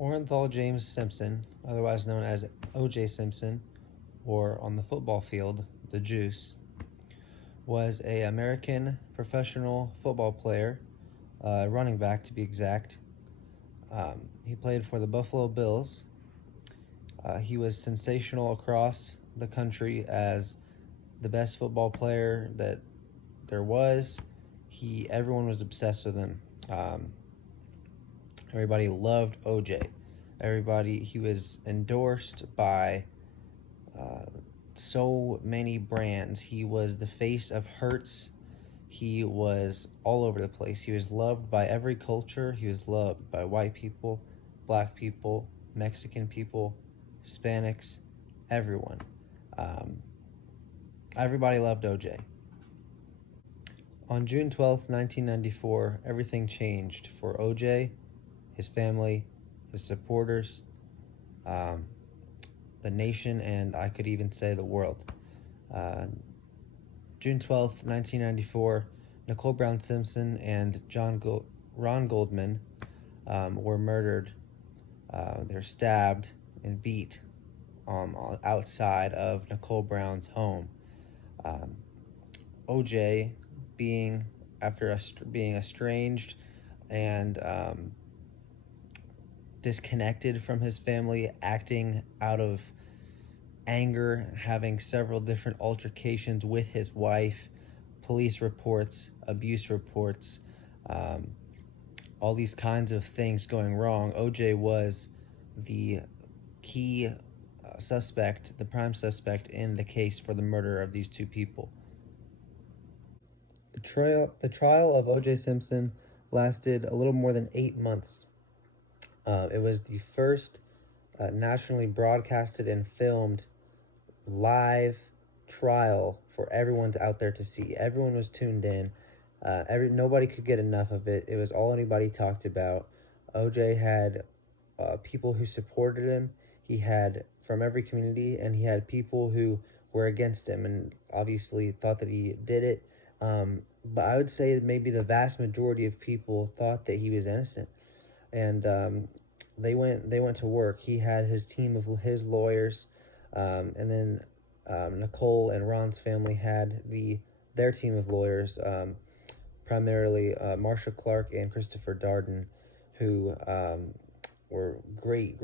Orenthal James Simpson, otherwise known as O.J. Simpson, or on the football field, the Juice, was a American professional football player, running back to be exact. He played for the Buffalo Bills. He was sensational across the country as the best football player that there was. Everyone was obsessed with him. Everybody loved OJ. He was endorsed by uh, so many brands. He was the face of Hertz. He was all over the place. He was loved by every culture. He was loved by white people, black people, Mexican people, Hispanics, everyone. Um, Everybody loved OJ. On June 12th, 1994, everything changed for OJ, his family, his supporters, um, the nation, and I could even say the world. Uh, June 12th, 1994, Nicole Brown Simpson and Ron Goldman were murdered. They were stabbed and beat outside of Nicole Brown's home. Um, OJ, being estranged and disconnected from his family, acting out of anger, having several different altercations with his wife, police reports, abuse reports, um, all these kinds of things going wrong. OJ was the key suspect, the prime suspect in the case for the murder of these two people. The trial of O.J. Simpson lasted a little more than 8 months. It was the first nationally broadcasted and filmed live trial for everyone out there to see. Everyone was tuned in. Nobody could get enough of it. It was all anybody talked about. OJ had people who supported him. He had from every community, and he had people who were against him and obviously thought that he did it. But I would say maybe the vast majority of people thought that he was innocent, and they went to work. He had his team of his lawyers, and then Nicole and Ron's family had their team of lawyers, primarily Marsha Clark and Christopher Darden, who were great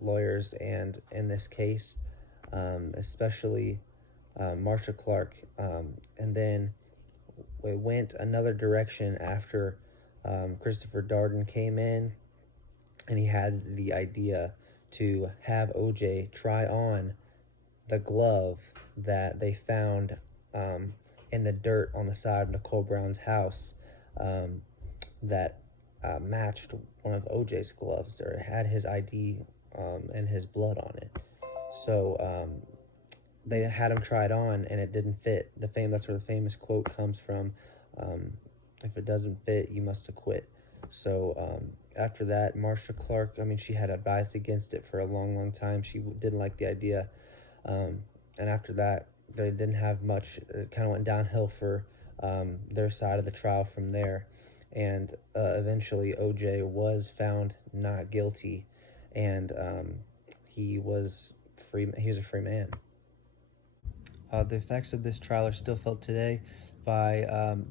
lawyers, and in this case, especially Marsha Clark, and then it went another direction after Christopher Darden came in, and he had the idea to have OJ try on the glove that they found in the dirt on the side of Nicole Brown's house, that matched one of OJ's gloves, or had his ID and his blood on it. So they had him try it on, and it didn't fit. That's where the famous quote comes from. If it doesn't fit, you must acquit. So after that, Marsha Clark, she had advised against it for a long time. She didn't like the idea. And after that, they didn't have much. It kind of went downhill for their side of the trial from there. And eventually, OJ was found not guilty, and he was free. He was a free man. The effects of this trial are still felt today by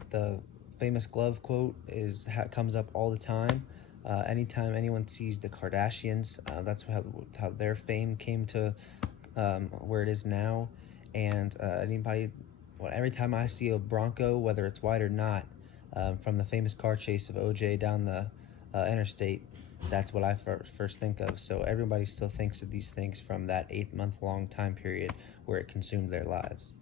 the famous glove quote comes up all the time. Anytime anyone sees the Kardashians, that's how their fame came to where it is now. And every time I see a Bronco, whether it's white or not, from the famous car chase of OJ down the interstate, that's what I first think of. So everybody still thinks of these things from that 8-month long time period where it consumed their lives.